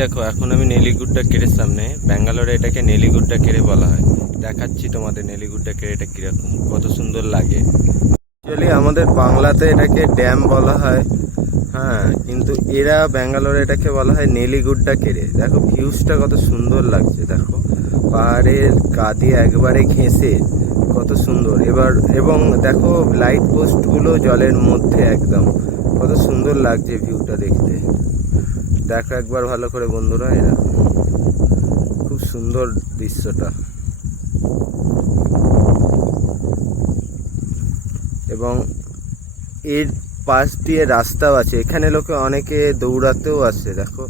দেখো এখন আমি নেলিগুড্ডা কেরের সামনে, ব্যাঙ্গালোরে এটাকে নেলিগুড্ডা কেরে বলা হয়। দেখাচ্ছি তোমাদের নেলিগুড্ডা কেরেটা কিরকম, কত সুন্দর লাগে। অ্যাকচুয়ালি আমাদের বাংলাতে এটাকে ড্যাম বলা হয়, হ্যাঁ, কিন্তু এরা ব্যাঙ্গালোরে এটাকে বলা হয় নেলিগুড্ডা কেরে। দেখো ভিউজটা কত সুন্দর লাগছে, দেখো পাহাড়ের গা দিয়ে একবারে ঘেঁষে কত সুন্দর। এবং দেখো লাইট পোস্টগুলো জলের মধ্যে একদম, কত সুন্দর লাগছে ভিউটা দেখতে। দেখো একবার ভালো করে বন্ধুরা, এরকম খুব সুন্দর দৃশ্যটা। এবং এর পাশ দিয়ে রাস্তাও আছে, এখানে লোকে অনেকে দৌড়াতেও আসে। দেখো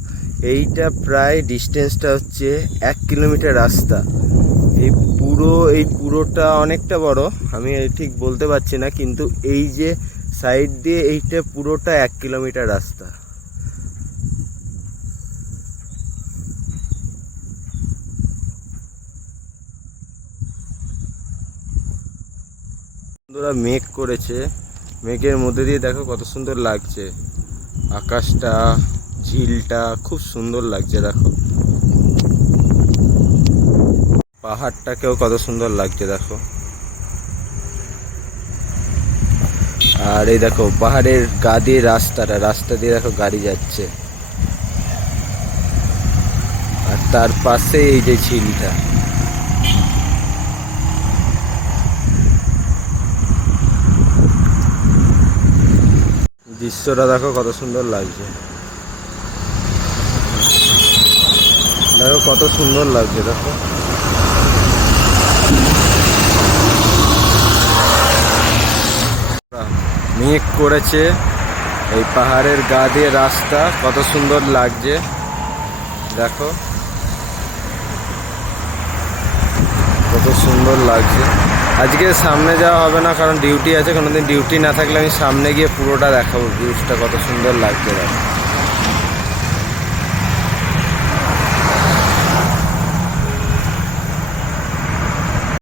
এইটা প্রায় ডিস্টেন্সটা হচ্ছে 1 কিলোমিটার রাস্তা। এই পুরোটা অনেকটা বড়, আমি ঠিক বলতে পারছি না, কিন্তু এই যে সাইড দিয়ে এইটা পুরোটা 1 কিলোমিটার রাস্তা। বন্ধুরা মেঘ করেছে, মেঘের মধ্যে দিয়ে দেখো কত সুন্দর লাগছে আকাশটা, ঝিলটা খুব সুন্দর লাগছে। দেখো পাহাড়টাকেও কত সুন্দর লাগছে দেখো। আর এই দেখো পাহাড়ের গা দিয়ে রাস্তা দিয়ে দেখো গাড়ি যাচ্ছে, আর তার পাশে এই যে ঝিলটা। দৃশ্যটা দেখো কত সুন্দর লাগছে, দেখো কত সুন্দর লাগছে। দেখো মেঘ করেছে, এই পাহাড়ের গা দিয়ে রাস্তা কত সুন্দর লাগছে। দেখো কত সুন্দর লাগছে। আজকে সামনে যাওয়া হবে না, কারণ ডিউটি আছে। কোনোদিন ডিউটি না থাকলে আমি সামনে গিয়ে পুরোটা দেখাবো, ভিউজটা কত সুন্দর লাগছে। দেখো